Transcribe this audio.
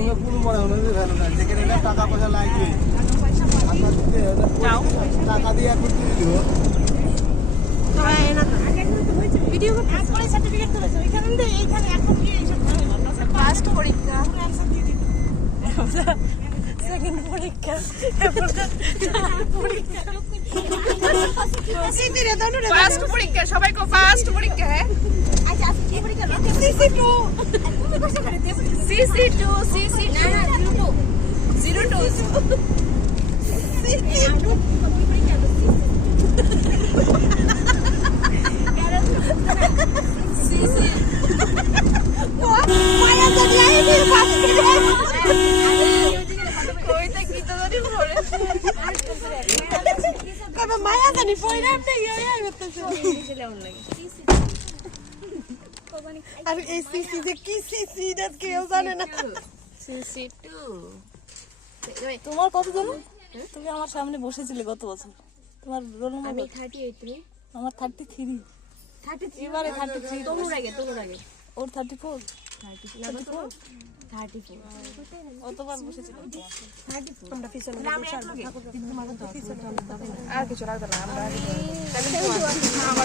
রুমে পুরো মনে হলো যে ভালো না, যেখানে টাকা পয়সা লাগবে টাকা দিয়ে করতে দিল। ভিডিও করে সার্টিফিকেট তুলেছে ওইখানে এইখানে এখন কি এইসব ফার্স্ট পরীক্ষা সেকেন্ড পরীক্ষা ফার্স্ট পরীক্ষা সবাই কো ফার্স্ট পরীক্ষা হ্যাঁ আচ্ছা কি পরীক্ষা সিসি2 সিসি2 সিসি না 02 সিসি2 সিসি মায়া জানি আইবি ফার্স্ট কইতে কি তো জানি পড়ে কবে মায়া জানি পড়ে আপনি ইয়া করতেছে ছেলে অন লাগে আর এই সিসি যে কি সিসি এটা কেউ জানে না সিসি2 তোমার কত জানো? তুমি আমার সামনে বসেছিলে গত বছর। তোমার রোল নম্বর আমি 38 তুমি আমার 33 33 এবারে 33 তোর আগে ওর 34 34 অতবার বসেছিল 34 আমরা পিছনে আর কিছু রাখবে না আমরা